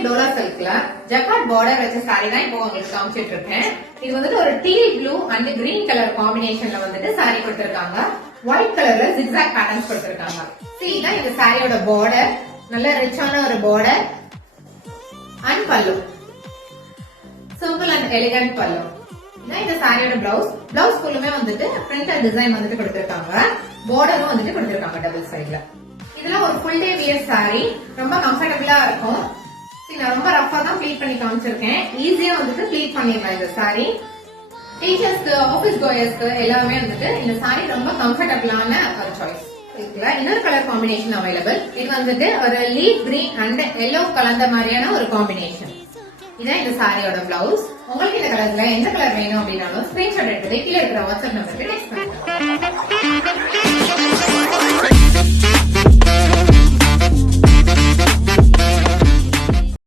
Premium dola சில்க்ல jacquard border வச்ச சாரி தான் இப்போ உங்களுக்கு காமிச்சிட்டு இருக்கேன். இது வந்துட்டு ஒரு teal blue and green colour காம்பினேஷன்ல வந்துட்டு சாரி கொடுத்திருக்காங்க. ஒயிட் கலர்ல ஜிக்ஸாக் பேட்டர்ன்ஸ் கொடுத்திருக்காங்க. இதான் இந்த சாரியோட பார்டர். நல்ல ரிச்சான ஒரு பார்டர் அண்ட் பல்லு. சிம்பிள் அண்ட் எலிகன்ட் பல்லு. இதான் இந்த சாரியோட பிளவுஸ். பிளவுஸ் ஃபுல்லுமே வந்துட்டு பிரிண்டட் டிசைன் வந்துட்டு கொடுத்திருக்காங்க. பார்டரும் வந்துட்டு கொடுத்திருக்காங்க டபுள் சைடுல. இதெல்லாம் ஒரு ஃபுல் டே வியர் சாரி. ரொம்ப கம்ஃபர்டபுளா இருக்கும். நான் ரொம்ப ரஃபா தான் ப்ளீட் பண்ணி காமிச்சிருக்கேன். ஈஸியா வந்துட்டு ப்ளீட் பண்ணிடலாம் இந்த சாரி. டீச்சர்ஸ்க்கு, ஆபீஸ் கோயர்ஸ்க்கு எல்லாமே வந்துட்டு இந்த சாரி ரொம்ப கம்ஃபர்டபுளான ஒரு சாய்ஸ். இன்னொரு கலர் காம்பினேஷன் அவைலபிள். இது வந்துட்டு ஒரு லீஃப் கிரீன் அண்ட் எல்லோ கலந்த மாதிரியான ஒரு காம்பினேஷன். இதான் இந்த சாரியோட பிளவுஸ். உங்களுக்கு இந்த கலர்ல எந்த கலர் வேணும் அப்படின்னாலும் ஸ்கிரீன்ஷாட் எடுத்து கீழே இருக்கிற வாட்ஸ்அப் நம்பருக்கு டெக்ஸ்ட் பண்ணுங்க.